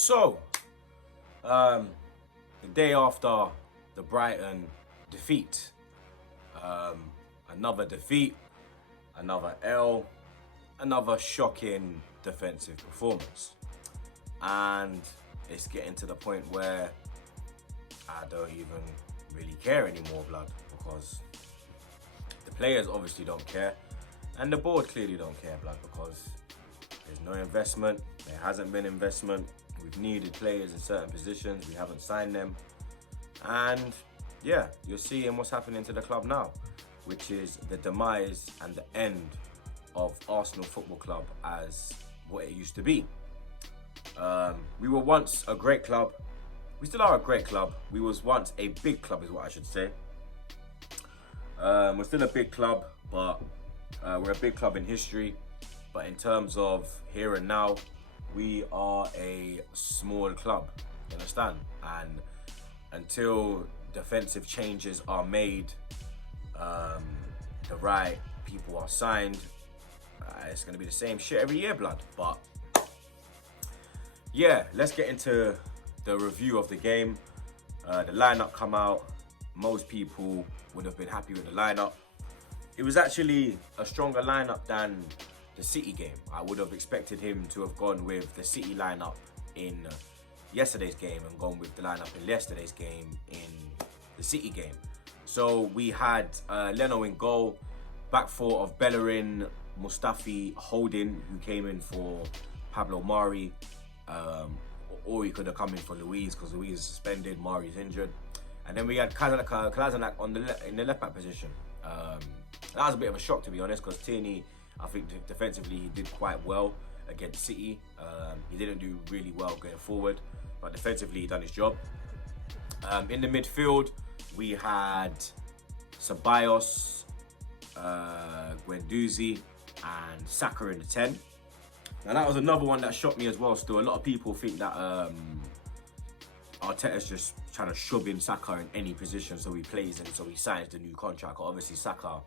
So, the day after the Brighton defeat, another defeat, another L, another shocking defensive performance. And it's getting to the point where I don't even really care anymore, blood, because the players obviously don't care, and the board clearly don't care, blood, because there's no investment. There hasn't been investment. We've needed players in certain positions. We haven't signed them. And yeah, you're seeing what's happening to the club now, which is the demise and the end of Arsenal Football Club as what it used to be. We were once a great club. We still are a great club. We was once a big club is what I should say. We're still a big club, but we're a big club in history. But in terms of here and now, we are a small club, you understand? And until defensive changes are made, the right people are signed, it's going to be the same shit every year, blood. But yeah, let's get into the review of the game. The lineup come out. Most people would have been happy with the lineup. It was actually a stronger lineup than the City game. I would have expected him to have gone with the City lineup in yesterday's game and gone with the lineup in yesterday's game in the City game. So we had Leno in goal, back four of Bellerin, Mustafi, Holding, who came in for Pablo Mari, or he could have come in for Luiz because Luiz is suspended, Mari's injured. And then we had Kolasinac on in the left back position. That was a bit of a shock, to be honest, because Tierney, I think defensively he did quite well against City. He didn't do really well going forward, but defensively he done his job. In the midfield, we had Ceballos, Guendouzi, and Saka in the 10. Now that was another one that shocked me as well. Still, a lot of people think that Arteta's just trying to shove in Saka in any position so he plays and so he signs the new contract. Obviously, Saka,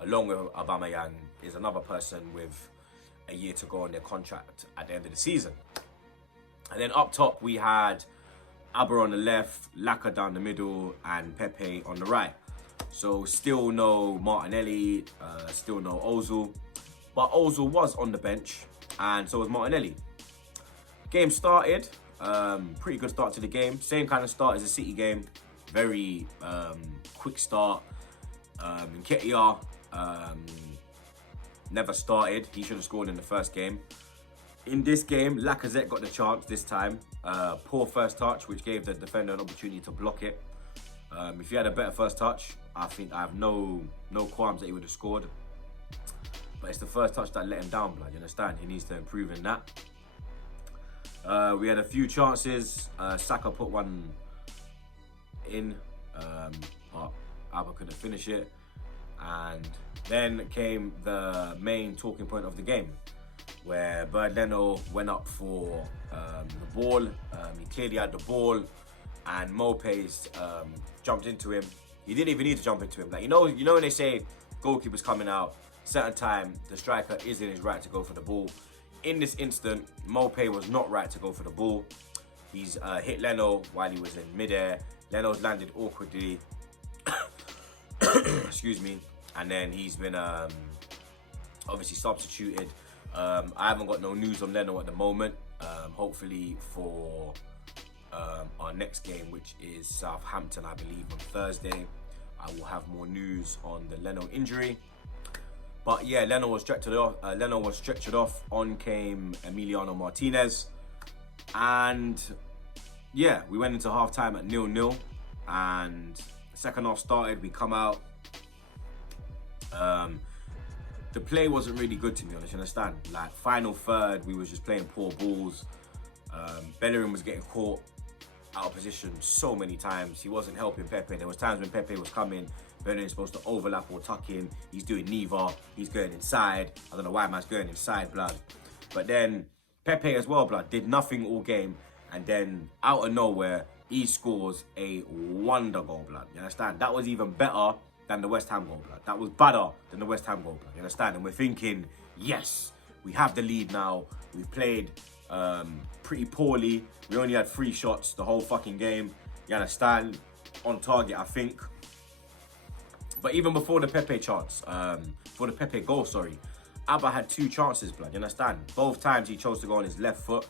along with Aubameyang, is another person with a year to go on their contract at the end of the season. And then up top, we had Aber on the left, Laka down the middle, and Pepe on the right. So still no Martinelli, still no Ozil. But Ozil was on the bench, and so was Martinelli. Game started, pretty good start to the game. Same kind of start as the City game. Very quick start. Nketiah never started. He should have scored in the first game. In this game, Lacazette got the chance this time. Poor first touch, which gave the defender an opportunity to block it. If he had a better first touch, I think I have no qualms that he would have scored. But it's the first touch that let him down, blood. You understand? He needs to improve in that. We had a few chances. Saka put one in, but Alba couldn't finish it. And then came the main talking point of the game, where Leno went up for the ball. He clearly had the ball, and Mope's jumped into him. He didn't even need to jump into him. Like you know when they say goalkeeper's coming out, certain time the striker is in his right to go for the ball. In this instant, Mope was not right to go for the ball. He's hit Leno while he was in midair. Leno's landed awkwardly. Excuse me. And then he's been obviously substituted. I haven't got no news on Leno at the moment. Hopefully for our next game, which is Southampton, I believe, on Thursday, I will have more news on the Leno injury. But yeah, Leno was stretchered off. On came Emiliano Martinez, and yeah, we went into half time at 0-0, and the second half started. We come out. The play wasn't really good, to be honest. You understand? Like final third, we was just playing poor balls. Bellerin was getting caught out of position so many times. He wasn't helping Pepe. There was times when Pepe was coming, Bellerin's supposed to overlap or tuck in. He's doing neither. He's going inside. I don't know why man's going inside, blood. But then Pepe as well, blood, did nothing all game. And then out of nowhere, he scores a wonder goal, blood. You understand? That was even better than the West Ham goal, blood. That was better than the West Ham goal, blood. You understand? And we're thinking, yes, we have the lead now. We've played pretty poorly. We only had 3 shots the whole fucking game. You understand? On target, I think. But even before the Pepe chance, for the Pepe goal, sorry, Abba had 2 chances, blood. You understand? Both times he chose to go on his left foot.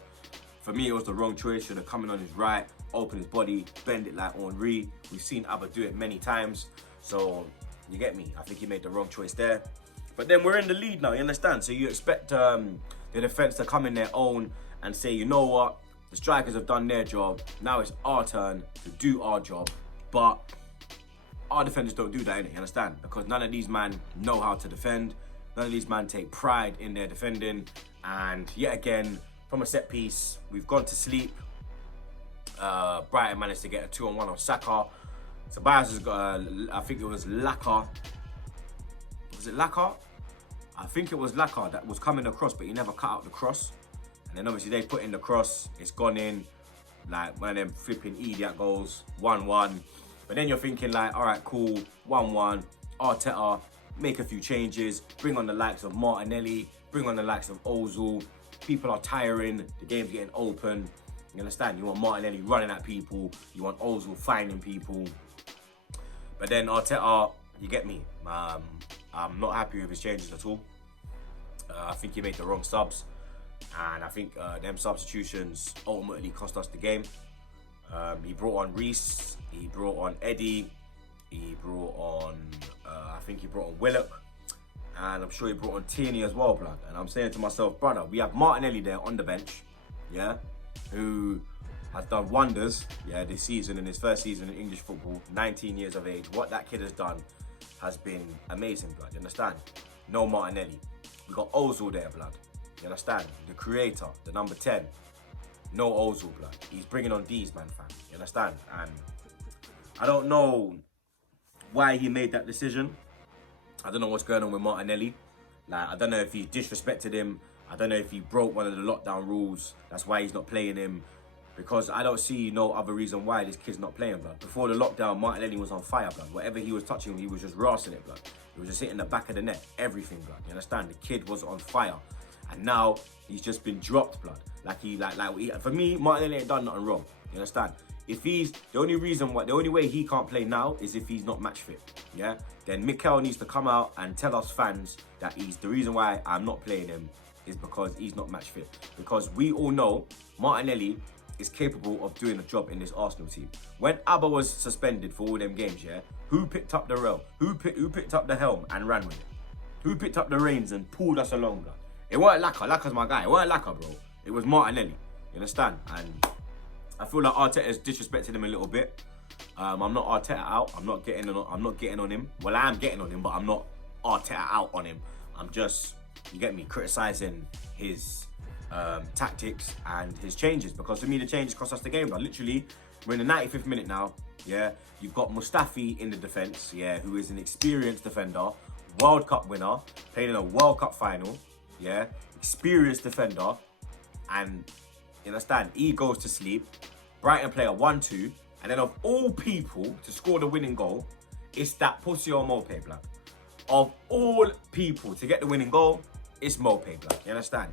For me, it was the wrong choice. Should have come in on his right, open his body, bend it like Henry. We've seen Abba do it many times. So, you get me? I think he made the wrong choice there. But then we're in the lead now, you understand? So you expect the defence to come in their own and say, you know what? The strikers have done their job. Now it's our turn to do our job. But our defenders don't do that, innit? You understand? Because none of these men know how to defend. None of these men take pride in their defending. And yet again, from a set piece, we've gone to sleep. Brighton managed to get a 2-on-1 on Saka. Tobias has got I think it was Laka. Was it Laka? I think it was Laka that was coming across, but he never cut out the cross. And then obviously they put in the cross. It's gone in. Like one of them flipping idiot goals. 1-1. But then you're thinking like, all right, cool. 1-1. Arteta, make a few changes. Bring on the likes of Martinelli. Bring on the likes of Ozil. People are tiring. The game's getting open. You understand? You want Martinelli running at people. You want Ozil finding people. But then Arteta, you get me. I'm not happy with his changes at all. I think he made the wrong subs. And I think them substitutions ultimately cost us the game. He brought on Reece. He brought on Eddie. He brought on, I think he brought on Willock. And I'm sure he brought on Tierney as well, blood. And I'm saying to myself, brother, we have Martinelli there on the bench, yeah, who has done wonders, yeah, this season, in his first season in English football, 19 years of age. What that kid has done has been amazing, blood, you understand? No Martinelli. We got Ozil there, blood, you understand? The creator, the number 10. No Ozil, blood. He's bringing on these, man, fam, you understand? And I don't know why he made that decision. I don't know what's going on with Martinelli. Like, I don't know if he disrespected him. I don't know if he broke one of the lockdown rules. That's why he's not playing him. Because I don't see no other reason why this kid's not playing, blood. Before the lockdown, Martinelli was on fire, blood. Whatever he was touching, he was just rarsing it, blood. He was just hitting the back of the net. Everything, blood. You understand? The kid was on fire. And now, he's just been dropped, blood. For me, Martinelli ain't done nothing wrong. You understand? If he's, the only way he can't play now is if he's not match fit, yeah? Then Mikel needs to come out and tell us fans that the reason why I'm not playing him is because he's not match fit. Because we all know Martinelli is capable of doing a job in this Arsenal team. When Abba was suspended for all them games, yeah, who picked up the rail? Who picked up the helm and ran with it? Who picked up the reins and pulled us along, blood? It weren't Laka. Laka's my guy. It weren't Laka, bro. It was Martinelli. You understand? And I feel like Arteta's disrespected him a little bit. I'm not Arteta out. I'm not getting on him. Well, I am getting on him, but I'm not Arteta out on him. I'm just, you get me, criticising his tactics and his changes. Because for me, the changes cost us the game. Like, literally, we're in the 95th minute now. Yeah, you've got Mustafi in the defence. Yeah, who is an experienced defender, World Cup winner, played in a World Cup final. Yeah, experienced defender, and you understand, he goes to sleep. Brighton play a 1-2, and then of all people to score the winning goal, it's that pussy or Mope, blood. Of all people to get the winning goal, it's Mope, blood. You understand?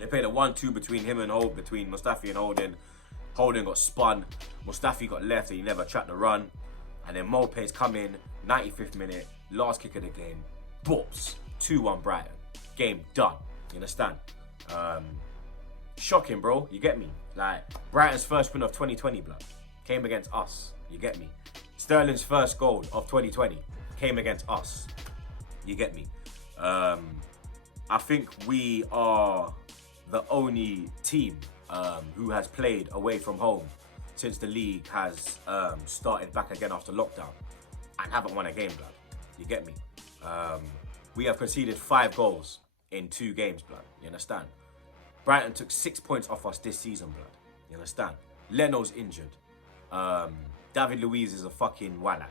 They played a 1-2 between between Mustafi and Holden. Holden got spun. Mustafi got left and he never tracked the run. And then Mope's come in, 95th minute, last kick of the game. Bops. 2-1 Brighton. Game done. You understand? Shocking, bro. You get me? Like, Brighton's first win of 2020, blood, came against us. You get me? Sterling's first goal of 2020 came against us. You get me? I think we are the only team who has played away from home since the league has started back again after lockdown and haven't won a game, blood. You get me? We have conceded 5 goals in 2 games, blood. You understand? Brighton took 6 points off us this season, blood. You understand? Leno's injured. David Luiz is a fucking wallad.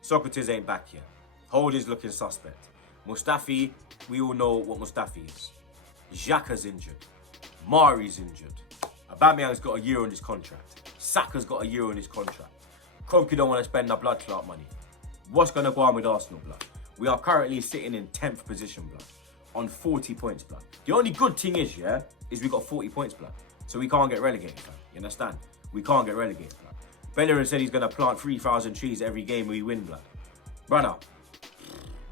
Socrates ain't back yet. Holdy's looking suspect. Mustafi, we all know what Mustafi is. Xhaka's injured. Mari's injured. Aubameyang's got a year on his contract. Saka's got a year on his contract. Kroenke don't want to spend our blood clot money. What's going to go on with Arsenal, blood? We are currently sitting in 10th position, blood. on 40 points, blood. The only good thing is, yeah, is we got 40 points, blood. So we can't get relegated, blood. You understand? We can't get relegated, blood. Bellerin said he's going to plant 3,000 trees every game we win, blood. Brother,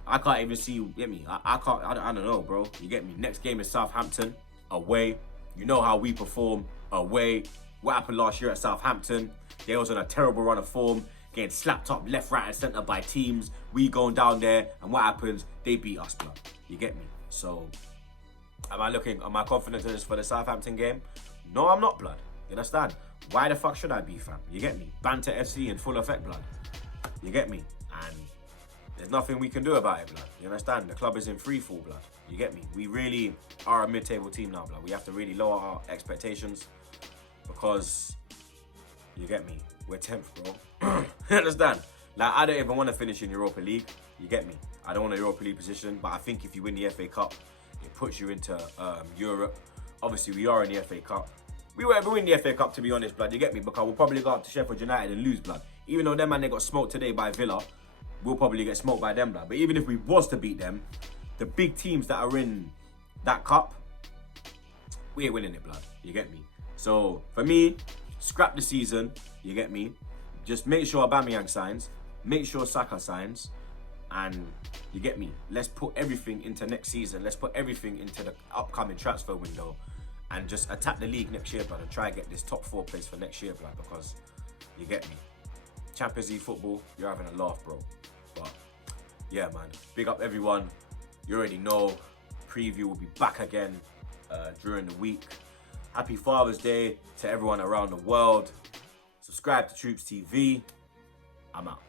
I can't even see you, get me? I don't know, bro. You get me? Next game is Southampton, away. You know how we perform, away. What happened last year at Southampton? They was on a terrible run of form, getting slapped up left, right, and centre by teams. We going down there, and what happens? They beat us, blood. You get me? So, am I confident in this for the Southampton game? No, I'm not, blood. You understand? Why the fuck should I be, fam? You get me? Banter FC in full effect, blood. You get me? And there's nothing we can do about it, blood. You understand? The club is in free fall, blood. You get me? We really are a mid-table team now, blood. We have to really lower our expectations because, you get me? We're 10th, bro. You understand? Like, I don't even want to finish in Europa League. You get me? I don't want a Europa League position, but I think if you win the FA Cup, it puts you into Europe. Obviously, we are in the FA Cup. We won't ever win the FA Cup, to be honest, blood. You get me? Because we'll probably go up to Sheffield United and lose, blood. Even though them man, they got smoked today by Villa, we'll probably get smoked by them, blood. But even if we was to beat them, the big teams that are in that cup, we ain't winning it, blood. You get me? So, for me, scrap the season. You get me? Just make sure Aubameyang signs. Make sure Saka signs. And you get me? Let's put everything into next season. Let's put everything into the upcoming transfer window. And just attack the league next year, blood. And try to get this top 4 place for next year, blood. Because, you get me? Champions League football, you're having a laugh, bro. But, yeah, man. Big up everyone. You already know. Preview will be back again during the week. Happy Father's Day to everyone around the world. Subscribe to TroopzTV. I'm out.